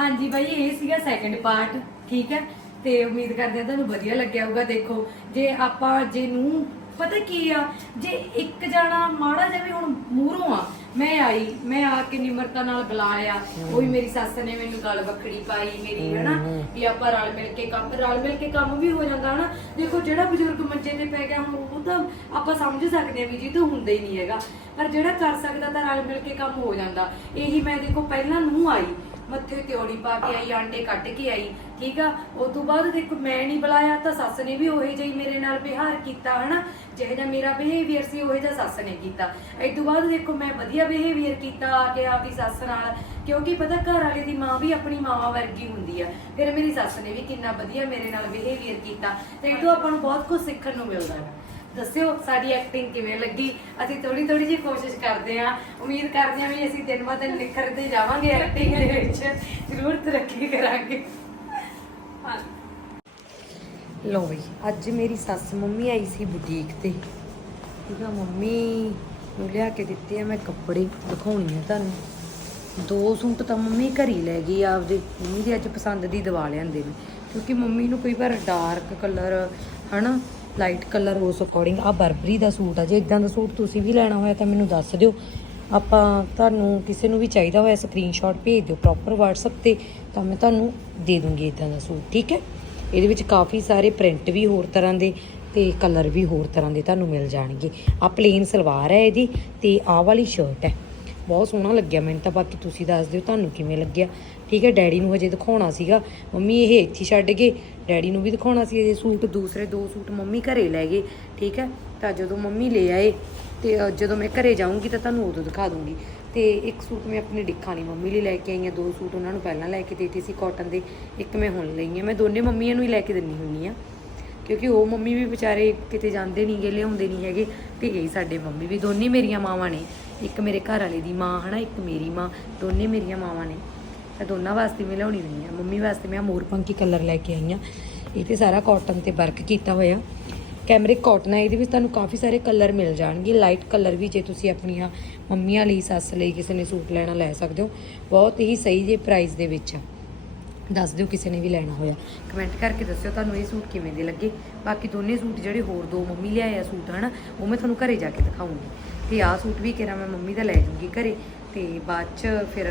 ਹਾਂਜੀ ਬਾਈ, ਇਹ ਸੀਗਾ ਸੈਕੰਡ ਪਾਰਟ ਠੀਕ ਹੈ? ਤੇ ਉਮੀਦ ਕਰਦੇ ਹਾਂ ਤੁਹਾਨੂੰ ਵਧੀਆ ਲੱਗਿਆ ਹੋਊਗਾ, ਦੇਖੋ, ਜੇ ਆਪਾਂ, ਜੇ ਨੂੰ ਪਤਾ ਕੀ ਆ, ਜੇ ਇੱਕ ਜਾਣਾ ਮਾੜਾ ਜਿਹਾ ਵੀ ਹੁਣ ਮੂਹਰੋਂ ਆ ਮੈਂ ਆਈ ਮੈਂ ਆ ਕੇ ਨਿਮਰਤਾ ਨਾਲ ਬੁਲਾਇਆ। ਉਹੀ ਮੇਰੀ ਸੱਸ ਨੇ ਮੈਨੂੰ ਗੱਲ ਵੱਖੜੀ ਪਾਈ ਮੇਰੀ ਹਨਾ? ਵੀ ਆਪਾਂ ਰਲ ਮਿਲ ਕੇ ਕੰਮ ਰਲ ਮਿਲ ਕੇ ਕੰਮ ਵੀ ਹੋ ਜਾਂਦਾ ਹਨਾ? ਦੇਖੋ ਜਿਹੜਾ ਬਜ਼ੁਰਗ ਮੰਜੇ ਤੇ ਪੈ ਗਿਆ ਹੁਣ ਉਹ ਤਾਂ ਆਪਾਂ ਸਮਝ ਸਕਦੇ ਆ ਵੀ ਜੀ ਤਾਂ ਹੁੰਦਾ ਹੀ ਨਹੀਂ ਹੈਗਾ। ਪਰ ਜਿਹੜਾ ਕਰ ਸਕਦਾ ਤਾਂ ਰਲ ਮਿਲ ਕੇ ਕੰਮ ਹੋ ਜਾਂਦਾ। ਇਹੀ ਮੈਂ ਦੇਖੋ ਪਹਿਲਾਂ ਨੂੰ ਆਈ। ਮੱਥੇ ਤਿਉੜੀ ਪਾ ਕੇ ਆਈ, ਆਂਡੇ ਕੱਢ ਕੇ ਆਈ, ਠੀਕ ਆ? ਉਸ ਤੋਂ ਬਾਅਦ ਦੇਖੋ, ਮੈਂ ਨਹੀਂ ਬੁਲਾਇਆ ਤਾਂ ਸੱਸ ਨੇ ਵੀ ਉਹੇ ਜਿਹੀ ਮੇਰੇ ਨਾਲ ਵਿਹਾਰ ਕੀਤਾ, ਹਨਾ? ਜਿਹੋ ਜਿਹਾ ਮੇਰਾ ਬਿਹੇਵੀਅਰ ਸੀ, ਉਹੇ ਜਿਹਾ ਸੱਸ ਨੇ ਕੀਤਾ। ਇਸ ਤੋਂ ਬਾਅਦ ਦੇਖੋ, ਮੈਂ ਵਧੀਆ ਬਿਹੇਵੀਅਰ ਕੀਤਾ ਆ ਕੇ ਆਪਦੀ ਸੱਸ ਨਾਲ, ਕਿਉਂਕਿ ਪਤਾ ਘਰ ਵਾਲੇ ਦੀ ਮਾਂ ਵੀ ਆਪਣੀ ਮਾਵਾ ਵਰਗੀ ਹੁੰਦੀ ਆ। ਫਿਰ ਮੇਰੀ ਸੱਸ ਨੇ ਵੀ ਕਿੰਨਾ ਵਧੀਆ ਮੇਰੇ ਨਾਲ ਬਿਹੇਵੀਅਰ ਕੀਤਾ। ਤੇ ਇਹ ਤੋਂ ਆਪਾਂ ਨੂੰ ਬਹੁਤ ਕੁਝ ਸਿੱਖਣ ਨੂੰ ਮਿਲਦਾ। ਹੈ ਦੱਸਿਓ ਸਾਡੀ ਐਕਟਿੰਗ ਕਿਵੇਂ ਲੱਗੀ। ਅਸੀਂ ਥੋੜੀ ਥੋੜੀ ਜਿਹੀ ਕੋਸ਼ਿਸ਼ ਕਰਦੇ ਹਾਂ। ਉਮੀਦ ਕਰਦੇ ਹਾਂ ਵੀ ਅਸੀਂ ਦਿਨ ਬਾ ਦਿਨ ਨਿਖਰਦੇ ਜਾਵਾਂਗੇ ਐਕਟਿੰਗ ਦੇ ਵਿੱਚ। ਜ਼ਰੂਰ ਤਰੱਕੀ ਕਰਾਂਗੇ। ਹਾਂ ਲੋ ਬਈ, ਅੱਜ ਮੇਰੀ ਸੱਸ ਮੰਮੀ ਆਈ ਸੀ ਬੁਟੀਕ ਤੇ। ਠੀਕ ਆ, ਮੰਮੀ ਨੂੰ ਲਿਆ ਕੇ ਦਿੱਤੇ ਆ ਮੈਂ ਕੱਪੜੇ, ਦਿਖਾਉਣੀ ਆ ਤੁਹਾਨੂੰ। ਦੋ ਸੂਟ ਤਾਂ ਮੰਮੀ ਘਰੀ ਲੈ ਗਈ ਆਪਦੇ। ਮੰਮੀ ਦੇ ਅੱਜ ਪਸੰਦ ਦੀ ਦਵਾ ਲਿਆਂਦੇ ਨੇ। ਕਿਉਂਕਿ ਮੰਮੀ ਨੂੰ ਕਈ ਵਾਰ ਡਾਰਕ ਕਲਰ ਹਨਾ ਲਾਈਟ ਕਲਰ ਉਸ ਅਕੋਰਡਿੰਗ ਆ ਬਰਬਰੀ ਦਾ ਸੂਟ ਆ। ਜੇ ਇਦਾਂ ਦਾ ਸੂਟ ਤੁਸੀਂ ਵੀ ਲੈਣਾ ਹੋਇਆ ਤਾਂ ਮੈਨੂੰ ਦੱਸ ਦਿਓ। ਆਪਾਂ ਤੁਹਾਨੂੰ ਕਿਸੇ ਨੂੰ ਵੀ ਚਾਹੀਦਾ ਹੋਇਆ ਸਕਰੀਨਸ਼ਾਟ ਭੇਜ ਦਿਓ ਪ੍ਰੋਪਰ WhatsApp ਤੇ, ਤਾਂ ਮੈਂ ਤੁਹਾਨੂੰ ਦੇ ਦੂੰਗੀ ਇਦਾਂ ਦਾ ਸੂਟ, ਠੀਕ ਹੈ? ਇਹਦੇ ਵਿੱਚ ਕਾਫੀ ਸਾਰੇ ਪ੍ਰਿੰਟ ਵੀ ਹੋਰ ਤਰ੍ਹਾਂ ਦੇ ਤੇ ਕਲਰ ਵੀ ਹੋਰ ਤਰ੍ਹਾਂ ਦੇ ਤੁਹਾਨੂੰ ਮਿਲ ਜਾਣਗੇ। ਆ ਪਲੇਨ ਸਲਵਾਰ ਹੈ ਇਹਦੀ ਤੇ ਆਹ ਵਾਲੀ ਸ਼ਰਟ ਹੈ। ਬਹੁਤ ਸੋਹਣਾ ਲੱਗਿਆ ਮੈਨੂੰ ਤਾਂ, ਬਾਕੀ ਤੁਸੀਂ ਦੱਸ ਦਿਓ ਤੁਹਾਨੂੰ ਕਿਵੇਂ ਲੱਗਿਆ। ਠੀਕ ਹੈ, ਡੈਡੀ ਨੂੰ ਹਜੇ ਦਿਖਾਉਣਾ ਸੀਗਾ। ਮੰਮੀ ਇਹ ਇੱਥੇ ਹੀ ਛੱਡ ਗਏ। ਡੈਡੀ ਨੂੰ ਵੀ ਦਿਖਾਉਣਾ ਸੀ, ਇਹ ਸੂਟ ਦੂਸਰੇ ਦੋ ਸੂਟ ਮੰਮੀ ਘਰੇ ਲੈ ਗਏ। ਠੀਕ ਹੈ, ਤਾਂ ਜਦੋਂ ਮੰਮੀ ਲੈ ਆਏ ਤੇ ਜਦੋਂ ਮੈਂ ਘਰੇ ਜਾਊਂਗੀ ਤਾਂ ਤੁਹਾਨੂੰ ਉਦੋਂ ਦਿਖਾ ਦੂੰਗੀ। ਤੇ ਇੱਕ ਸੂਟ ਮੈਂ ਆਪਣੇ ਡਿੱਖਾਂ ਨਹੀਂ ਮੰਮੀ ਲਈ ਲੈ ਕੇ ਆਈ ਹਾਂ। ਦੋ ਸੂਟ ਉਹਨਾਂ ਨੂੰ ਪਹਿਲਾਂ ਲੈ ਕੇ ਦਿੱਤੇ ਸੀ ਕਾਟਨ ਦੇ। ਇੱਕ ਮੈਂ ਹੁਣ ਲਈ ਹਾਂ। ਮੈਂ ਦੋਨੇ ਮੰਮੀਆਂ ਨੂੰ ਹੀ ਲੈ ਕੇ ਦਿੰਨੀ ਹੁੰਨੀ ਆ ਕਿਉਂਕਿ ਉਹ ਮੰਮੀ ਵੀ ਵਿਚਾਰੇ ਕਿਤੇ ਜਾਂਦੇ ਨਹੀਂ ਗੇ, ਲਿਆਉਂਦੇ ਨਹੀਂ ਹੈਗੇ। ਤੇ ਇਹ ਸਾਡੇ ਮੰਮੀ ਵੀ ਦੋਨੇ ਮੇਰੀਆਂ ਮਾਵਾਂ ਨੇ। ਇੱਕ ਮੇਰੇ ਘਰ ਵਾਲੇ ਦੀ ਮਾਂ, ਹਨਾ, ਇੱਕ ਮੇਰੀ ਮਾਂ, ਦੋਨੇ ਮੇਰੀਆਂ ਮਾਵਾਂ ਨੇ। ਤਾਂ ਦੋਨਾਂ ਵਾਸਤੇ ਮੈਂ ਲਿਆਉਣੀ ਹੁੰਦੀ ਆ। ਮੰਮੀ ਵਾਸਤੇ ਮੈਂ ਮੋਰਪੰਖੀ ਕਲਰ ਲੈ ਕੇ ਆਈ ਆ। ਇਹ ਤੇ ਸਾਰਾ ਕਾਟਨ ਤੇ ਵਰਕ ਕੀਤਾ ਹੋਇਆ। ਕੈਮਰੇ ਕਾਟਨ ਹੈ ਇਹਦੇ ਵਿੱਚ ਤੁਹਾਨੂੰ ਕਾਫੀ ਸਾਰੇ ਕਲਰ ਮਿਲ ਜਾਣਗੇ। ਲਾਈਟ ਕਲਰ ਵੀ ਜੇ ਤੁਸੀਂ ਆਪਣੀਆਂ ਮੰਮੀਆਂ ਲਈ, ਸੱਸ ਲਈ ਕਿਸੇ ਨੇ ਸੂਟ ਲੈਣਾ ਲੈ ਸਕਦੇ ਹੋ। ਬਹੁਤ ਹੀ ਸਹੀ ਜੇ ਪ੍ਰਾਈਸ ਦੇ ਵਿੱਚ ਆ। ਦੱਸ ਦਿਓ ਕਿਸੇ ਨੇ ਵੀ ਲੈਣਾ ਹੋਇਆ। ਕਮੈਂਟ ਕਰਕੇ ਦੱਸਿਓ ਤੁਹਾਨੂੰ ਇਹ ਸੂਟ ਕਿਵੇਂ ਦੇ ਲੱਗੇ। ਬਾਕੀ ਦੋਨੇ ਸੂਟ ਜਿਹੜੇ ਹੋਰ ਦੋ ਮੰਮੀ ਲਿਆਏ ਆ ਸੂਟ, ਹਨਾ, ਉਹ ਮੈਂ ਤੁਹਾਨੂੰ ਘਰੇ ਜਾ ਕੇ ਦਿਖਾਉਂਗੀ। ਤੇ ਆਹ ਸੂਟ ਵੀ ਕਿਰਾ ਮੈਂ ਮੰਮੀ ਦਾ ਲੈ ਜੂੰਗੀ ਘਰੇ ਤੇ ਬਾਅਦ ਚ ਫਿਰ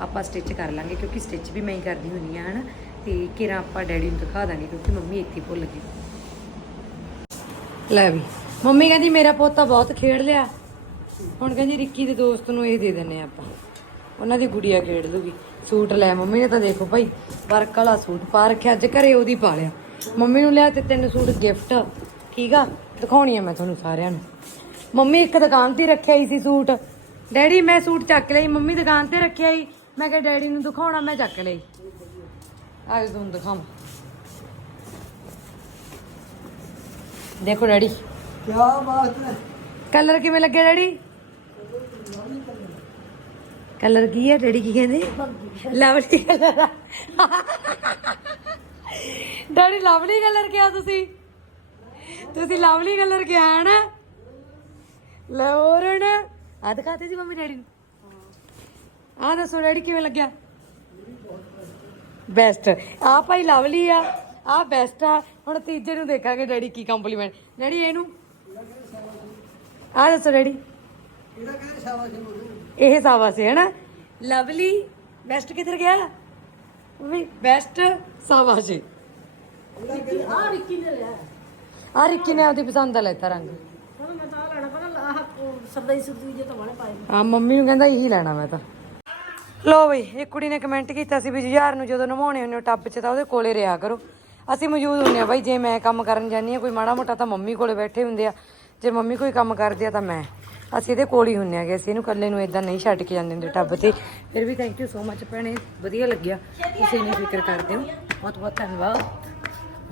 ਆਪਾਂ ਸਟਿਚ ਕਰ ਲਾਂਗੇ ਕਿਉਂਕਿ ਸਟਿਚ ਵੀ ਮੈਂ ਹੀ ਕਰਦੀ ਹੁੰਦੀ ਆ ਹਨਾ? ਤੇ ਕਿਰਾ ਆਪਾਂ ਡੈਡੀ ਨੂੰ ਦਿਖਾ ਦਾਂਗੇ ਕਿਉਂਕਿ ਮੰਮੀ ਇੱਥੇ ਭੁੱਲ ਗਈ ਲੈ ਵੀ, ਮੰਮੀ ਕਹਿੰਦੀ ਮੇਰਾ ਪੋਤਾ ਬਹੁਤ ਖੇਡ ਲਿਆ। ਹੁਣ ਕਹਿੰਦੀ ਰਿੱਕੀ ਦੇ ਦੋਸਤ ਨੂੰ ਇਹ ਦੇ ਦਿੰਨੇ ਆਪਾਂ। ਉਹਨਾਂ ਦੀ ਗੁੜੀਆ ਖੇਡ ਲੂਗੀ। ਸੂਟ ਲੈ, ਮੰਮੀ ਨੇ ਤਾਂ ਦੇਖੋ ਭਾਈ, ਵਰਕ ਵਾਲਾ ਸੂਟ ਪਾ ਰੱਖਿਆ, ਅੱਜ ਘਰੇ ਉਹਦੀ ਪਾ ਲਿਆ। ਮੰਮੀ ਨੂੰ ਲਿਆ ਤੇ ਤਿੰਨ ਸੂਟ ਗਿਫਟ ਠੀਕ ਆ? ਦਿਖਾਉਣੀ ਆ ਮੈਂ ਤੁਹਾਨੂੰ ਸਾਰਿਆਂ ਨੂੰ। ਮੰਮੀ ਇੱਕ ਦੁਕਾਨ ਤੇ ਰੱਖਿਆ ਹੀ ਸੀ ਸੂਟ। ਡੈਡੀ ਮੈਂ ਸੂਟ ਚੱਕ ਲਈ ਮੰਮੀ ਦੁਕਾਨ ਤੇ ਰੱਖਿਆ ਹੀ। ਮੈਂ ਕਿਹਾ ਡੈਡੀ ਨੂੰ ਦਿਖਾਉਣਾ ਮੈਂ ਚੱਕ ਲਈ। ਆਜ ਤੁਹਾਨੂੰ ਦਿਖਾਵਾਂ। ਦੇਖੋ ਡੈਡੀ। ਕੀ ਬਾਤ ਹੈ। ਕਲਰ ਕਿਵੇਂ ਲੱਗਿਆ ਡੈਡੀ? ਕਲਰ ਕੀ ਹੈ ਡੈਡੀ ਕੀ ਕਹਿੰਦੇ? Lovely colour daddy lovely colour ਕਿਹਾ ਤੁਸੀਂ? ਤੁਸੀਂ ਲਵਲੀ ਕਲਰ ਕਿਹਾ ਹੈ ਨਾ? ਲੋਰਨ ਆ ਦਿਖਾਤੇ ਸੀ ਮੰਮੀ ਡੈਡੀ ਨੂੰ ਆ ਦੱਸੋ ਡੈਡੀ ਕਿਵੇਂ ਲੱਗਿਆ ਬੈਸਟ ਆ ਭਾਈ ਲਵਲੀ ਆ ਆ ਬੈਸਟ ਆ ਹੁਣ ਤੀਜੇ ਨੂੰ ਦੇਖਾਂਗੇ ਡੈਡੀ ਕੀ ਕੰਪਲੀਮੈਂਟ ਡੈਡੀ ਇਹਨੂੰ ਆ ਦੱਸੋ ਡੈਡੀ ਇਹਦਾ ਕਹਿੰਦੇ ਸ਼ਾਬਾਸ਼ ਇਹ ਸਾਵਾਸੇ ਹੈ ਨਾ ਲਵਲੀ ਬੈਸਟ ਕਿੱਧਰ ਗਿਆ ਵੀ ਬੈਸਟ ਸਾਵਾਸੇ ਆ ਰਿੱਕੀ ਨੇ ਲਿਆ ਆ ਰਿੱਕੀ ਨੇ ਆਪਦੀ ਪਸੰਦ ਦਾ ਲੈਤਾ ਰੰਗ ਮੈਂ ਤਾਂ ਲੈਣਾ ਆਹ ਸਰਦਾਈ ਸੁਰਦੀ ਜੇ ਤਾਂ ਵਾਲੇ ਪਾਏ ਆ ਮੰਮੀ ਨੂੰ ਕਹਿੰਦਾ ਇਹੀ ਲੈਣਾ ਮੈਂ ਤਾਂ। ਲੋ ਬਈ, ਇੱਕ ਕੁੜੀ ਨੇ ਕਮੈਂਟ ਕੀਤਾ ਸੀ ਵੀ ਜੁਝਾਰ ਨੂੰ ਜਦੋਂ ਨਵਾਉਣੇ ਹੁੰਦੇ ਟੱਬ 'ਚ ਤਾਂ ਉਹਦੇ ਕੋਲੇ ਰਿਹਾ ਕਰੋ। ਅਸੀਂ ਮੌਜੂਦ ਹੁੰਨੇ ਆ ਬਾਈ, ਜੇ ਮੈਂ ਕੰਮ ਕਰਨ ਜਾਂਦੀ ਆ ਕੋਈ ਮਾੜਾ ਮੋਟਾ ਤਾਂ ਮੰਮੀ ਕੋਲੇ ਬੈਠੇ ਹੁੰਦੇ ਆ। ਜੇ ਮੰਮੀ ਕੋਈ ਕੰਮ ਕਰਦੀ ਆ ਤਾਂ ਮੈਂ। ਅਸੀਂ ਇਹਦੇ ਕੋਲ ਹੀ ਹੁੰਨੇ ਆਗੇ ਅਸੀਂ ਇਹਨੂੰ ਇਕੱਲੇ ਨੂੰ ਇਦਾਂ ਨਹੀਂ ਛੱਡ ਕੇ ਜਾਂਦੇ ਹੁੰਦੇ ਟੱਬ ਤੇ। ਫਿਰ ਵੀ ਥੈਂਕ ਯੂ ਸੋ ਮੱਚ ਭੈਣੇ, ਵਧੀਆ ਲੱਗਿਆ। ਤੁਸੀਂ ਇੰਨੀ ਫਿਕਰ ਕਰਦੇ ਹੋ। ਬਹੁਤ ਬਹੁਤ ਧੰਨਵਾਦ।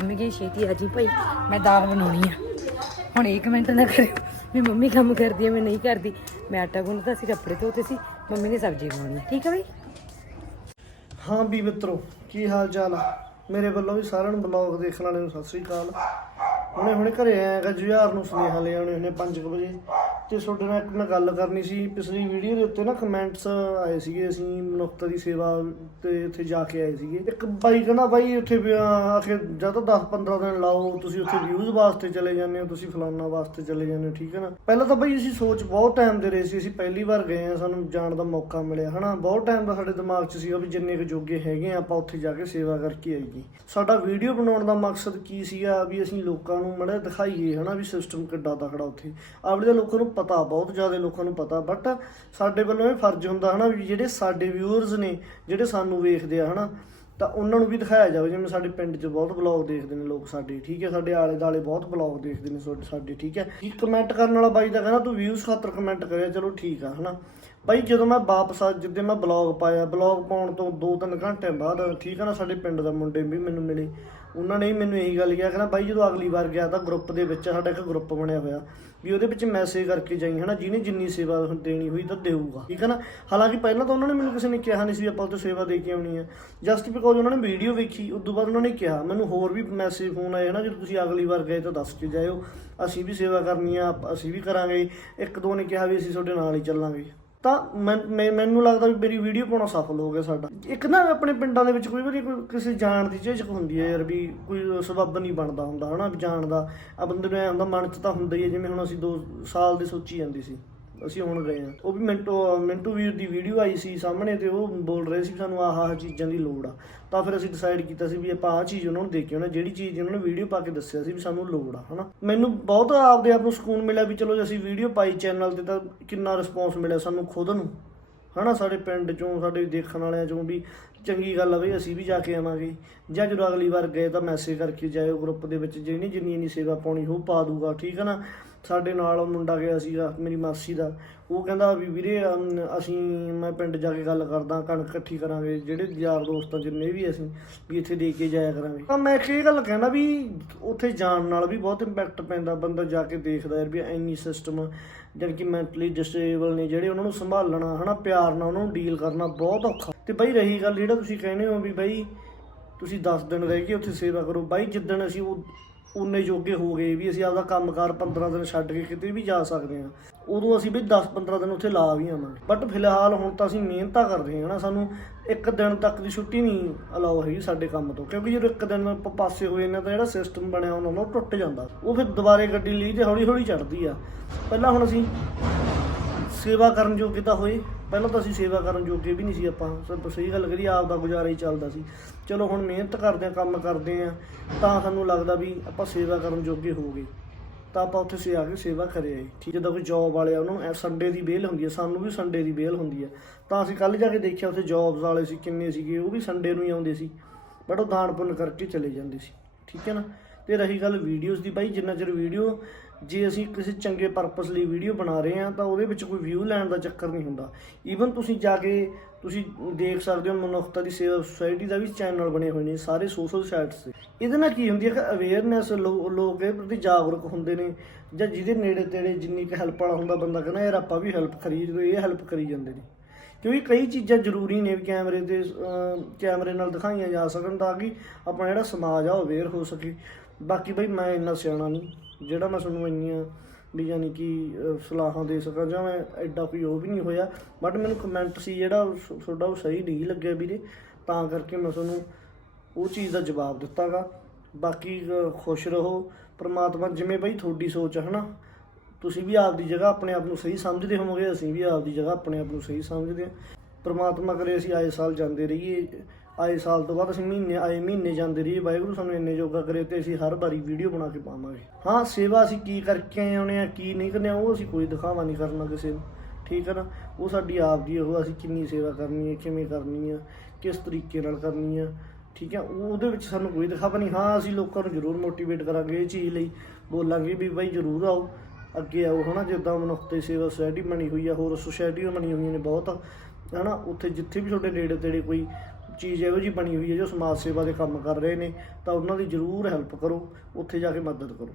ਮੰਮੀ ਕਹੀ ਛੇਤੀ ਆ ਜੀ ਭਾਈ, ਮੈਂ ਦਾਲ ਬਣਾਉਣੀ ਆ। ਹੁਣ ਇਹ ਕਮੈਂਟ ਨਾ ਕਰਿਓ। ਵੀ ਮੰਮੀ ਕੰਮ ਕਰਦੀ ਆ, ਮੈਂ ਨਹੀਂ ਕਰਦੀ। ਮੈਂ ਆਟਾ ਗੁੰਨਦਾ ਸੀ, ਕੱਪੜੇ ਧੋਤੇ ਸੀ, ਮੰਮੀ ਨੇ ਸਬਜ਼ੀ ਬਣਾਉਣੀ ਆ। ਠੀਕ ਹੈ ਬਈ? ਹਾਂ ਵੀ ਮਿੱਤਰੋ, ਕੀ ਹਾਲ ਚਾਲ ਆ? ਮੇਰੇ ਵੱਲੋਂ ਵੀ ਸਾਰਿਆਂ ਨੂੰ ਬਲੌਗ ਦੇਖਣ ਵਾਲਿਆਂ ਨੂੰ ਸਤਿ ਸ੍ਰੀ ਅਕਾਲ। ਹੁਣੇ ਹੁਣੇ ਘਰੇ ਆਇਆਗਾ ਜੁਝਾਰ ਨੂੰ ਸੁਨੇਹਾ ਲੈ ਆਉਣੇ ਹੁਣੇ 5 ਵਜੇ। ਤੇ ਤੁਹਾਡੇ ਨਾਲ ਇੱਕ ਮੈਂ ਗੱਲ ਕਰਨੀ ਸੀ, ਪਿਛਲੀ ਵੀਡੀਓ ਦੇ ਉੱਤੇ ਨਾ ਕਮੈਂਟਸ ਆਏ ਸੀਗੇ ਅਸੀਂ, ਮਨੁੱਖਤਾ ਦੀ ਸੇਵਾ ਤੇ ਉੱਥੇ ਜਾ ਕੇ ਆਏ ਸੀਗੇ। ਇੱਕ ਬਾਈ ਕਹਿੰਦਾ, ਬਾਈ ਉੱਥੇ ਵੀ ਆਖੇ ਜਾਂ ਤਾਂ 10 15 ਦਿਨ ਲਾਓ, ਤੁਸੀਂ ਉੱਥੇ ਵਿਊਜ਼ ਵਾਸਤੇ ਚਲੇ ਜਾਂਦੇ ਹੋ, ਤੁਸੀਂ ਫਲਾਨਾ ਵਾਸਤੇ ਚਲੇ ਜਾਂਦੇ ਹੋ, ਠੀਕ ਹੈ ਨਾ? ਪਹਿਲਾਂ ਤਾਂ ਬਾਈ ਅਸੀਂ ਸੋਚ ਬਹੁਤ ਟਾਈਮ ਦੇ ਰਹੇ ਸੀ, ਅਸੀਂ ਪਹਿਲੀ ਵਾਰ ਗਏ ਆ ਸਾਨੂੰ ਜਾਣ ਦਾ ਮੌਕਾ ਮਿਲਿਆ, ਹਨਾ? ਬਹੁਤ ਟਾਈਮ ਦਾ ਸਾਡੇ ਦਿਮਾਗ 'ਚ ਸੀਗਾ ਵੀ ਜਿੰਨੇ ਕੁ ਜੋਗੇ ਹੈਗੇ ਆ, ਆਪਾਂ ਉੱਥੇ ਜਾ ਕੇ ਸੇਵਾ ਕਰਕੇ ਆਈਏ। ਸਾਡਾ ਵੀਡੀਓ ਬਣਾਉਣ ਦਾ ਮਕਸਦ ਕੀ ਸੀਗਾ? ਵੀ ਅਸੀਂ ਲੋਕਾਂ ਨੂੰ ਮੜਾ ਦਿਖਾਈਏ ਹਨਾ ਵੀ ਸਿਸਟਮ ਕਿੱਡਾ ਤਕੜਾ ਉੱਥੇ। ਆਪਣੇ ਤਾਂ ਲੋਕਾਂ ਨੂੰ ਪਤਾ, ਬਹੁਤ ਜ਼ਿਆਦਾ ਲੋਕਾਂ ਨੂੰ ਪਤਾ ਬਟ ਸਾਡੇ ਵੱਲੋਂ ਇਹ ਫਰਜ਼ ਹੁੰਦਾ ਹਨਾ ਵੀ ਜਿਹੜੇ ਸਾਡੇ ਵਿਊਅਰਸ ਨੇ, ਜਿਹੜੇ ਸਾਨੂੰ ਵੇਖਦੇ ਆ ਹਨਾ, ਤਾਂ ਉਹਨਾਂ ਨੂੰ ਵੀ ਦਿਖਾਇਆ ਜਾਵੇ। ਜਿਵੇਂ ਸਾਡੇ ਪਿੰਡ 'ਚ ਬਹੁਤ ਬਲੌਗ ਦੇਖਦੇ ਨੇ ਲੋਕ ਸਾਡੇ, ਠੀਕ ਹੈ? ਸਾਡੇ ਆਲੇ ਦਾਲੇ ਬਹੁਤ ਬਲੌਗ ਦੇਖਦੇ ਨੇ ਸਾਡੇ ਠੀਕ ਹੈ? ਇੱਕ ਕਮੈਂਟ ਕਰਨ ਵਾਲਾ ਬਾਈ ਦਾ ਕਹਿੰਦਾ, ਤੂੰ ਵਿਊਜ਼ ਖਾਤਰ ਕਮੈਂਟ ਕਰਿਆ, ਚਲੋ ਠੀਕ ਆ, ਹਨਾ? ਬਾਈ, ਜਦੋਂ ਮੈਂ ਵਾਪਸ ਆ ਜਿੱਦੇ ਮੈਂ ਬਲੌਗ ਪਾਇਆ ਬਲੌਗ ਪਾਉਣ ਤੋਂ 2-3 ਘੰਟੇ ਬਾਅਦ, ਠੀਕ ਹੈ ਨਾ, ਸਾਡੇ ਪਿੰਡ ਦਾ ਮੁੰਡੇ ਵੀ ਮੈਨੂੰ ਮਿਲੇ। ਉਹਨਾਂ ਨੇ ਵੀ ਮੈਨੂੰ ਇਹੀ ਗੱਲ ਕਿਹਾ, ਕਹਿੰਦਾ ਬਾਈ ਜਦੋਂ ਅਗਲੀ ਵਾਰ ਗਿਆ ਤਾਂ ਗਰੁੱਪ ਦੇ ਵਿੱਚ ਸਾਡਾ ਇੱਕ ਗਰੁੱਪ ਬਣਿਆ ਹੋਇਆ, ਵੀ ਉਹਦੇ ਵਿੱਚ ਮੈਸੇਜ ਕਰਕੇ ਜਾਈ, ਹਨਾ, ਜਿਹਨੇ ਜਿੰਨੀ ਸੇਵਾ ਦੇਣੀ ਹੋਈ ਤਾਂ ਦੇਊਗਾ, ਠੀਕ ਹੈ ਨਾ? ਹਾਲਾਂਕਿ ਪਹਿਲਾਂ ਤਾਂ ਉਹਨਾਂ ਨੇ ਮੈਨੂੰ ਕਿਸੇ ਨੇ ਕਿਹਾ ਨਹੀਂ ਸੀ ਵੀ ਆਪਾਂ ਤੋਂ ਸੇਵਾ ਦੇ ਕੇ ਆਉਣੀ ਹੈ। ਜਸਟ ਬਿਕੋਜ਼ ਉਹਨਾਂ ਨੇ ਵੀਡੀਓ ਵੇਖੀ ਉਸ ਤੋਂ ਬਾਅਦ ਉਹਨਾਂ ਨੇ ਕਿਹਾ, ਮੈਨੂੰ ਹੋਰ ਵੀ ਮੈਸੇਜ ਫੋਨ ਆਏ, ਹਨਾ, ਜਦੋਂ ਤੁਸੀਂ ਅਗਲੀ ਵਾਰ ਗਏ ਤਾਂ ਦੱਸ ਕੇ ਜਾਇਓ, ਅਸੀਂ ਵੀ ਸੇਵਾ ਕਰਨੀ ਆ ਅਸੀਂ ਵੀ ਕਰਾਂਗੇ। ਇੱਕ ਦੋ ਨੇ ਕਿਹਾ ਵੀ ਅਸੀਂ ਤੁਹਾਡੇ ਨਾਲ ਹੀ ਚੱਲਾਂਗੇ। ਤਾਂ ਮੈਂ- ਮੈਂ- ਮੈਨੂੰ ਲੱਗਦਾ ਵੀ ਮੇਰੀ ਵੀਡੀਓ ਪਾਉਣਾ ਸਫਲ ਹੋ ਗਿਆ ਸਾਡਾ। ਇੱਕ ਨਾ ਆਪਣੇ ਪਿੰਡਾਂ ਦੇ ਵਿੱਚ ਕੋਈ ਵਾਰੀ ਕੋਈ ਕਿਸੇ ਜਾਣ ਦੀ ਝਿਜਕ ਹੁੰਦੀ ਹੈ ਯਾਰ ਵੀ ਕੋਈ ਸਬੱਬ ਨਹੀਂ ਬਣਦਾ ਹੁੰਦਾ, ਹਨਾ ਵੀ ਜਾਣ ਦਾ। ਆ ਬੰਦੇ ਨੂੰ ਐ ਹੁੰਦਾ ਮਨ 'ਚ ਤਾਂ ਹੁੰਦਾ ਹੀ ਹੈ, ਜਿਵੇਂ ਹੁਣ ਅਸੀਂ 2 ਸਾਲ ਦੇ ਸੋਚੀ ਜਾਂਦੀ ਸੀ, ਅਸੀਂ ਹੁਣ ਗਏ ਆ ਉਹ ਵੀ ਮਿੰਟੂ ਮਿੰਟੂ ਵੀਰ ਦੀ ਵੀਡੀਓ ਆਈ ਸੀ ਸਾਹਮਣੇ ਤੇ ਉਹ ਬੋਲ ਰਹੇ ਸੀ ਸਾਨੂੰ ਆਹ ਆਹ ਚੀਜ਼ਾਂ ਦੀ ਲੋੜ ਆ। ਤਾਂ ਫਿਰ ਅਸੀਂ ਡਿਸਾਈਡ ਕੀਤਾ ਸੀ ਵੀ ਆਪਾਂ ਆਹ ਚੀਜ਼ ਉਹਨਾਂ ਨੂੰ ਦੇ ਕੇ ਆਉਣਾ, ਜਿਹੜੀ ਚੀਜ਼ ਉਹਨਾਂ ਨੇ ਵੀਡੀਓ ਪਾ ਕੇ ਦੱਸਿਆ ਸੀ ਵੀ ਸਾਨੂੰ ਲੋੜ ਆ, ਹਨਾ? ਮੈਨੂੰ ਬਹੁਤ ਆਪਦੇ ਆਪ ਨੂੰ ਸਕੂਨ ਮਿਲਿਆ ਵੀ ਚਲੋ ਜੇ ਅਸੀਂ ਵੀਡੀਓ ਪਾਈ ਚੈਨਲ ਤੇ ਤਾਂ ਕਿੰਨਾ ਰਿਸਪੌਂਸ ਮਿਲਿਆ ਸਾਨੂੰ ਖੁਦ ਨੂੰ, ਹਨਾ? ਸਾਡੇ ਪਿੰਡ ਚੋਂ, ਸਾਡੇ ਦੇਖਣ ਵਾਲਿਆਂ ਚੋਂ ਵੀ ਚੰਗੀ ਗੱਲ ਆ ਬਈ, ਅਸੀਂ ਵੀ ਜਾ ਕੇ ਆਵਾਂਗੇ। ਜਾਂ ਜਦੋਂ ਅਗਲੀ ਵਾਰ ਗਏ ਤਾਂ ਮੈਸੇਜ ਕਰਕੇ ਜਾਇਓ ਗਰੁੱਪ ਦੇ ਵਿੱਚ ਜਿਹਨੇ ਜਿੰਨੀ ਇੰਨੀ ਸੇਵਾ ਪਾਉਣੀ ਉਹ ਪਾ ਦੂਗਾ, ਠੀਕ ਹੈ ਨਾ? ਸਾਡੇ ਨਾਲ ਮੁੰਡਾ ਗਿਆ ਸੀਗਾ ਮੇਰੀ ਮਾਸੀ ਦਾ। ਉਹ ਕਹਿੰਦਾ ਵੀ ਵੀਰੇ ਅਸੀਂ, ਮੈਂ ਪਿੰਡ ਜਾ ਕੇ ਗੱਲ ਕਰਦਾ, ਕਣਕ ਇਕੱਠੀ ਕਰਾਂਗੇ, ਜਿਹੜੇ ਯਾਰ ਦੋਸਤਾਂ ਜਿੰਨੇ ਵੀ ਅਸੀਂ, ਵੀ ਇੱਥੇ ਦੇ ਕੇ ਜਾਇਆ ਕਰਾਂਗੇ। ਤਾਂ ਮੈਂ ਇੱਕ ਇਹ ਗੱਲ ਕਹਿਣਾ ਵੀ, ਉੱਥੇ ਜਾਣ ਨਾਲ ਵੀ ਬਹੁਤ ਇੰਪੈਕਟ ਪੈਂਦਾ, ਬੰਦਾ ਜਾ ਕੇ ਦੇਖਦਾ ਯਾਰ ਵੀ ਇੰਨੀ ਸਿਸਟਮ ਜਾਣੀ ਕਿ ਮੈਂਟਲੀ ਡਿਸੇਬਲ ਨੇ ਜਿਹੜੇ ਉਹਨਾਂ ਨੂੰ ਸੰਭਾਲਣਾ, ਹਨਾ, ਪਿਆਰ ਨਾਲ ਉਹਨਾਂ ਨੂੰ ਡੀਲ ਕਰਨਾ ਬਹੁਤ ਔਖਾ। ਤੇ ਬਈ ਰਹੀ ਗੱਲ ਜਿਹੜਾ ਤੁਸੀਂ ਕਹਿੰਦੇ ਹੋ ਵੀ ਬਈ ਤੁਸੀਂ 10 ਦਿਨ ਰਹਿ ਕੇ ਉੱਥੇ ਸੇਵਾ ਕਰੋ। ਬਾਈ ਜਿੱਦਣ ਅਸੀਂ ਉਹ ਉਨੇ ਜੋਗੇ ਹੋ ਗਏ ਵੀ ਅਸੀਂ ਆਪਦਾ ਕੰਮਕਾਰ 15 ਦਿਨ ਛੱਡ ਕੇ ਕਿਤੇ ਵੀ ਜਾ ਸਕਦੇ ਹਾਂ। ਉਦੋਂ ਅਸੀਂ ਵੀ 10-15 ਦਿਨ ਉੱਥੇ ਲਾ ਵੀ ਆਵਾਂਗੇ। ਬਟ ਫਿਲਹਾਲ ਹੁਣ ਤਾਂ ਅਸੀਂ ਮਿਹਨਤਾਂ ਕਰਦੇ ਰਹੇ ਹਾਂ ਨਾ, ਸਾਨੂੰ ਇੱਕ ਦਿਨ ਤੱਕ ਦੀ ਛੁੱਟੀ ਨਹੀਂ ਅਲਾਉ ਹੈਗੀ ਸਾਡੇ ਕੰਮ ਤੋਂ। ਕਿਉਂਕਿ ਜਦੋਂ ਇੱਕ ਦਿਨ ਆਪਾਂ ਪਾਸੇ ਹੋਏ ਨੇ ਤਾਂ ਜਿਹੜਾ ਸਿਸਟਮ ਬਣਿਆ ਉਹਨਾਂ ਨੂੰ ਉਹ ਟੁੱਟ ਜਾਂਦਾ। ਉਹ ਫਿਰ ਦੁਬਾਰੇ ਗੱਡੀ ਲਈ ਤੇ ਹੌਲੀ-ਹੌਲੀ ਚੜਦੀ ਆ। ਪਹਿਲਾਂ ਹੁਣ ਅਸੀਂ ਸੇਵਾ ਕਰਨ ਜੋਗੇ ਤਾਂ ਹੋਏ? ਪਹਿਲਾਂ ਤਾਂ ਅਸੀਂ ਸੇਵਾ ਕਰਨ ਜੋਗੇ ਵੀ ਨਹੀਂ ਸੀ ਆਪਾਂ। ਸਭ ਤੋਂ ਸਹੀ ਗੱਲ ਕਰੀ ਆਪ ਦਾ ਗੁਜ਼ਾਰਾ ਹੀ ਚੱਲਦਾ ਸੀ। ਚਲੋ ਹੁਣ ਮਿਹਨਤ ਕਰਦੇ ਆ ਕੰਮ ਕਰਦੇ ਆ ਤਾਂ ਸਾਨੂੰ ਲੱਗਦਾ ਵੀ ਆਪਾਂ ਸੇਵਾ ਕਰਨ ਜੋਗੇ ਹੋ ਗਏ। ਤਾਂ ਆਪਾਂ ਉੱਥੇ ਸੇ ਆ ਕੇ ਸੇਵਾ ਕਰੇ ਆਏ ਠੀਕ ਜਦੋਂ ਕੋਈ ਜੌਬ ਵਾਲੇ ਆ, ਉਹਨਾਂ ਨੂੰ ਸੰਡੇ ਦੀ ਬੇਲ ਹੁੰਦੀ ਹੈ, ਸਾਨੂੰ ਵੀ ਸੰਡੇ ਦੀ ਬੇਲ ਹੁੰਦੀ ਹੈ। ਤਾਂ ਅਸੀਂ ਕੱਲ ਜਾ ਕੇ ਦੇਖਿਆ, ਉੱਥੇ ਜੌਬਸ ਵਾਲੇ ਸੀ, ਕਿੰਨੇ ਸੀਗੇ, ਉਹ ਵੀ ਸੰਡੇ ਨੂੰ ਹੀ ਆਉਂਦੇ ਸੀ। ਬਟ ਉਹ ਦਾਨ ਪੁੰਨ ਕਰਕੇ ਚਲੇ ਜਾਂਦੇ ਸੀ। ਠੀਕ ਹੈ ਨਾ? ਤੇ ਰਹੀ ਗੱਲ ਵੀਡੀਓਜ਼ ਦੀ ਬਾਈ, ਜਿੰਨਾ ਚਿਰ ਵੀਡੀਓ ਜੇ ਅਸੀਂ ਕਿਸੇ ਚੰਗੇ ਪਰਪਸ ਲਈ ਵੀਡੀਓ ਬਣਾ ਰਹੇ ਹਾਂ, ਤਾਂ ਉਹਦੇ ਵਿੱਚ ਕੋਈ ਵਿਊ ਲੈਣ ਦਾ ਚੱਕਰ ਨਹੀਂ ਹੁੰਦਾ। ਈਵਨ ਤੁਸੀਂ ਜਾ ਕੇ, ਤੁਸੀਂ ਦੇਖ ਸਕਦੇ ਹੋ ਮਨੁੱਖਤਾ ਦੀ ਸੇਵਾ ਸੁਸਾਇਟੀ ਦਾ ਵੀ ਚੈਨਲ ਬਣੇ ਹੋਏ ਨੇ ਸਾਰੇ ਸੋਸ਼ਲ ਸਾਈਟਸ ਤੇ। ਇਹਦੇ ਨਾਲ ਕੀ ਹੁੰਦੀ ਹੈ ਕਿ ਅਵੇਅਰਨੈਸ ਲੋਕ ਇਹ ਪ੍ਰਤੀ ਜਾਗਰੂਕ ਹੁੰਦੇ ਨੇ। ਜਾਂ ਜਿਹਦੇ ਨੇੜੇ ਤੇੜੇ ਜਿੰਨੀ ਕੁ ਹੈਲਪ ਵਾਲਾ ਹੁੰਦਾ ਬੰਦਾ ਕਹਿੰਦਾ, ਯਾਰ ਆਪਾਂ ਵੀ ਹੈਲਪ ਕਰੀ ਜਦੋਂ ਇਹ ਹੈਲਪ ਕਰੀ ਜਾਂਦੇ ਨੇ। ਕਿਉਂਕਿ ਕਈ ਚੀਜ਼ਾਂ ਜ਼ਰੂਰੀ ਨੇ ਕੈਮਰੇ ਦੇ ਕੈਮਰੇ ਨਾਲ ਦਿਖਾਈਆਂ ਜਾ ਸਕਣ ਤਾਂ ਕਿ ਆਪਣਾ ਜਿਹੜਾ ਸਮਾਜ ਆ ਉਹ ਅਵੇਅਰ ਹੋ ਸਕੇ। ਬਾਕੀ ਬਈ ਮੈਂ ਇੰਨਾ ਸਿਆਣਾ ਨਹੀਂ। ਜਿਹੜਾ ਮੈਂ ਤੁਹਾਨੂੰ ਇੰਨੀਆਂ ਵੀ ਯਾਨੀ ਕਿ ਸਲਾਹਾਂ ਦੇ ਸਕਾਂ ਜਾਂ ਮੈਂ ਐਡਾ ਕੋਈ ਉਹ ਵੀ ਨਹੀਂ ਹੋਇਆ ਬਟ ਮੈਨੂੰ ਕਮੈਂਟ ਸੀ ਜਿਹੜਾ ਉਹ ਸ- ਤੁਹਾਡਾ ਉਹ ਸਹੀ ਨਹੀਂ ਲੱਗਿਆ ਵੀਰੇ। ਤਾਂ ਕਰਕੇ ਮੈਂ ਤੁਹਾਨੂੰ ਉਹ ਚੀਜ਼ ਦਾ ਜਵਾਬ ਦਿੱਤਾਗਾ। ਬਾਕੀ ਖੁਸ਼ ਰਹੋ। ਪ੍ਰਮਾਤਮਾ ਜਿਵੇਂ ਬਈ ਤੁਹਾਡੀ ਸੋਚ ਹੈ ਹਨਾ? ਤੁਸੀਂ ਵੀ ਆਪਦੀ ਜਗ੍ਹਾ ਆਪਣੇ ਆਪ ਨੂੰ ਸਹੀ ਸਮਝਦੇ ਹੋਵੋਗੇ, ਅਸੀਂ ਵੀ ਆਪਦੀ ਜਗ੍ਹਾ ਆਪਣੇ ਆਪ ਨੂੰ ਸਹੀ ਸਮਝਦੇ ਹਾਂ। ਪ੍ਰਮਾਤਮਾ ਕਰੇ ਅਸੀਂ ਆਏ ਸਾਲ ਜਾਂਦੇ ਰਹੀਏ। ਆਏ ਸਾਲ ਤੋਂ ਬਾਅਦ ਅਸੀਂ ਮਹੀਨੇ, ਆਏ ਮਹੀਨੇ ਜਾਂਦੇ ਰਹੀਏ, ਵਾਹਿਗੁਰੂ ਸਾਨੂੰ ਇੰਨੇ ਜੋਗਾ ਕਰੇ ਤੇ ਅਸੀਂ ਹਰ ਵਾਰੀ ਵੀਡੀਓ ਬਣਾ ਕੇ ਪਾਵਾਂਗੇ। ਹਾਂ, ਸੇਵਾ ਅਸੀਂ ਕੀ ਕਰਕੇ ਆਉਣੇ ਆ, ਕੀ ਨਹੀਂ ਕਰਨੇ ਆ, ਉਹ ਅਸੀਂ ਕੋਈ ਦਿਖਾਵਾ ਨਹੀਂ ਕਰਨਾ ਕਿਸੇ ਨੂੰ। ਠੀਕ ਹੈ ਨਾ? ਉਹ ਸਾਡੀ ਆਪ ਦੀ ਉਹ, ਅਸੀਂ ਕਿੰਨੀ ਸੇਵਾ ਕਰਨੀ ਹੈ ਕਿਵੇਂ ਕਰਨੀ ਹੈ ਕਿਸ ਤਰੀਕੇ ਨਾਲ ਕਰਨੀ ਹੈ ਠੀਕ ਹੈ ਉਹ- ਉਹਦੇ ਵਿੱਚ ਸਾਨੂੰ ਕੋਈ ਦਿਖਾਵਾ ਨਹੀਂ। ਹਾਂ, ਅਸੀਂ ਲੋਕਾਂ ਨੂੰ ਜ਼ਰੂਰ ਮੋਟੀਵੇਟ ਕਰਾਂਗੇ ਇਹ ਚੀਜ਼ ਲਈ। ਬੋਲਾਂਗੇ ਵੀ ਬਾਈ ਜ਼ਰੂਰ ਆਓ। ਅੱਗੇ ਆਓ, ਹਨਾ? ਜਿੱਦਾਂ ਮਨੁੱਖਤੇ ਸੇਵਾ ਸੁਸਾਇਟੀ ਬਣੀ ਹੋਈ ਆ, ਹੋਰ ਸੁਸਾਇਟੀਆਂ ਬਣੀਆਂ ਹੋਈਆਂ ਨੇ ਬਹੁਤ। ਹਨਾ? ਉੱਥੇ ਜਿੱਥੇ ਵੀ ਤੁਹਾਡੇ ਨੇੜੇ ਤੇੜੇ ਕੋਈ ਚੀਜ਼ ਇਹੋ ਜਿਹੀ ਬਣੀ ਹੋਈ ਹੈ ਜੋ ਸਮਾਜ ਸੇਵਾ ਦੇ ਕੰਮ ਕਰ ਰਹੇ ਨੇ, ਤਾਂ ਉਹਨਾਂ ਦੀ ਜ਼ਰੂਰ ਹੈਲਪ ਕਰੋ, ਉੱਥੇ ਜਾ ਕੇ ਮਦਦ ਕਰੋ।